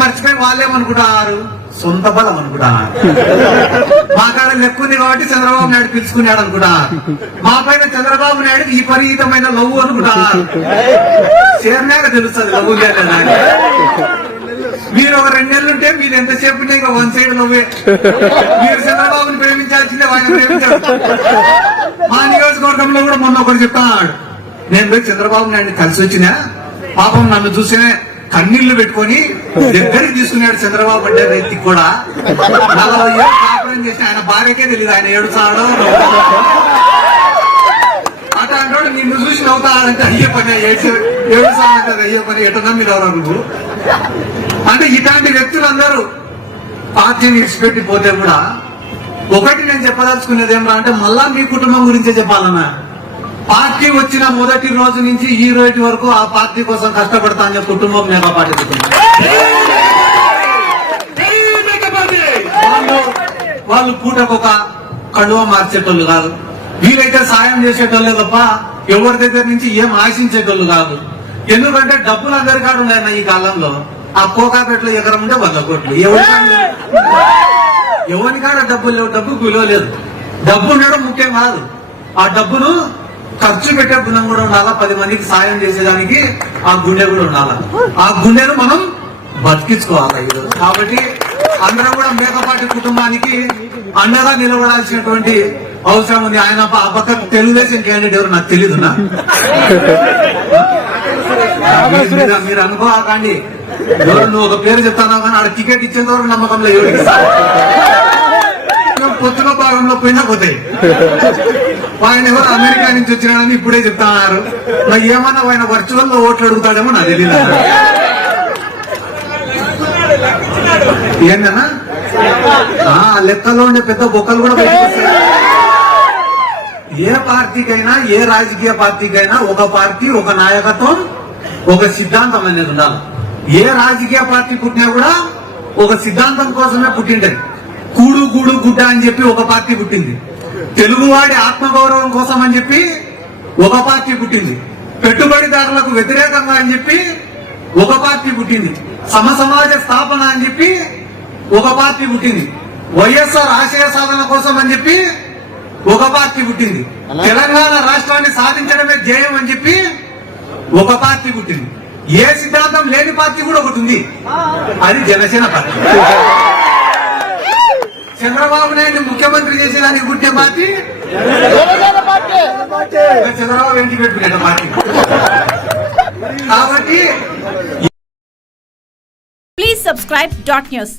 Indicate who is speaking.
Speaker 1: మర్చిపోయి వాళ్ళేమనుకుంటారు? సొంత బలం అనుకుంటారు. మా కాడ లెక్కుంది కాబట్టి చంద్రబాబు నాయుడు పిలుచుకున్నాడు అనుకుంటారు. మా పైన చంద్రబాబు నాయుడు విపరీతమైన లవ్ లవ్వు అనుకుంటారు. చేరినాక తెలుస్తుంది లవ్ లేదా మీరు ఒక రెండు నెలలు ఉంటే మీరు ఎంతసేపు ఉంటే ఇంకా వన్ సైడ్ లవ్వే. మీరు చంద్రబాబుని ప్రేమించాల్సిందే ఆయన ప్రేమించారు మా నియోజకవర్గంలో కూడా మొన్న ఒకరు చెప్తాడు నేను పోయి చంద్రబాబు నాయుడు కలిసి వచ్చినా పాపం నన్ను చూసినే కన్నీళ్ళు పెట్టుకొని దగ్గరికి తీసుకున్నాడు చంద్రబాబు అంటే వ్యక్తి కూడా. నలభై ఏళ్ళు కాపురం చేసి ఆయన భార్యకే తెలియదు ఆయన ఏడుస్తాడో అట అంటాడు నిన్ను చూసి నవ్వుతాడంటే అయ్యే పని ఏడ్చి ఏడుస్తాడంటే అయ్యే పని ఎట నమ్మినవరా నువ్వు? అంటే ఇట్లాంటి వ్యక్తులందరూ పార్టీని విడిచిపెట్టి పోతే కూడా ఒకటి నేను చెప్పదలుచుకునేది ఏమన్నా అంటే మళ్ళా మీ కుటుంబం గురించే చెప్పాలన్నా. పార్టీ వచ్చిన మొదటి రోజు నుంచి ఈ రోజు వరకు ఆ పార్టీ కోసం కష్టపడతా అనే కుటుంబం నేను పార్టీ వాళ్ళు వాళ్ళు పూటకొక కడువ మార్చేటోళ్ళు కాదు. వీలైతే సాయం చేసేటోళ్ళే తప్ప ఎవరి దగ్గర నుంచి ఏం ఆశించేటోళ్ళు కాదు. ఎందుకంటే డబ్బులు అందరి కాడ ఉన్నాయన్న ఈ కాలంలో. ఆ కోకాపేటలో ఎకరం ఉంటే వంద కోట్లు. ఎవరి కాడ- డబ్బులు లేవు డబ్బు విలువ లేదు. డబ్బు ఉండడం ముఖ్యం కాదు. ఆ డబ్బును ఖర్చు పెట్టే గుణం కూడా ఉండాలా? పది మందికి సాయం చేసేదానికి ఆ గుండె కూడా ఉండాలా? ఆ గుండెను మనం బతికించుకోవాలి ఈరోజు కాబట్టి అందరం కూడా మేకపాటి కుటుంబానికి అండగా నిలబడాల్సినటువంటి అవసరం ఉంది. ఆయన ఆ పక్క తెలుగుదేశం క్యాండిడేట్ ఎవరు? నాకు తెలీదు నా మీరు- మీరు- కానీ అనుకోకండి ఎవరు? నువ్వు ఒక పేరు చెప్తాను కానీ ఆడ టికెట్ ఇచ్చేంత వరకు నమ్మకంలో ఎవరికి? పొత్తుల భాగంలో పోయినా పోతాయి. ఆయన ఎవరు అమెరికా నుంచి వచ్చినాడని ఇప్పుడే చెప్తున్నారు. మరి ఏమన్నా ఆయన వర్చువల్లో ఓట్లు అడుగుతాడేమో నాకు తెలియదు ఏంటన్నా? ఆ లెక్కలో ఉండే పెద్ద బొక్కలు కూడా బయటకు ఏ పార్టీకైనా ఏ రాజకీయ పార్టీకైనా ఒక పార్టీ ఒక నాయకత్వం ఒక సిద్ధాంతం అనేది ఉండాలి. ఏ రాజకీయ పార్టీ పుట్టినా కూడా ఒక సిద్ధాంతం కోసమే పుట్టింటది. కూడు గూడు గుడ్డ అని చెప్పి ఒక పార్టీ పుట్టింది. తెలుగువాడి ఆత్మగౌరవం కోసం అని చెప్పి ఒక పార్టీ పుట్టింది. పెట్టుబడిదారులకు వ్యతిరేకంగా అని చెప్పి ఒక పార్టీ పుట్టింది. సమ సమాజ స్థాపన అని చెప్పి ఒక పార్టీ పుట్టింది. వైఎస్ఆర్ ఆశయ సాధన కోసం అని చెప్పి ఒక పార్టీ పుట్టింది. తెలంగాణ రాష్ట్రాన్ని సాధించడమే ధ్యేయం అని చెప్పి ఒక పార్టీ పుట్టింది. ఏ సిద్ధాంతం లేని పార్టీ కూడా ఒకటి ఉంది. అది జనసేన పార్టీ. చంద్రబాబు నాయుడు ముఖ్యమంత్రి చేసేదానికి పుట్టే పార్టీ? ఇంకా చంద్రబాబు ఇంటికి పెట్టుకునే పార్టీ? కాబట్టి
Speaker 2: Please subscribe dot news.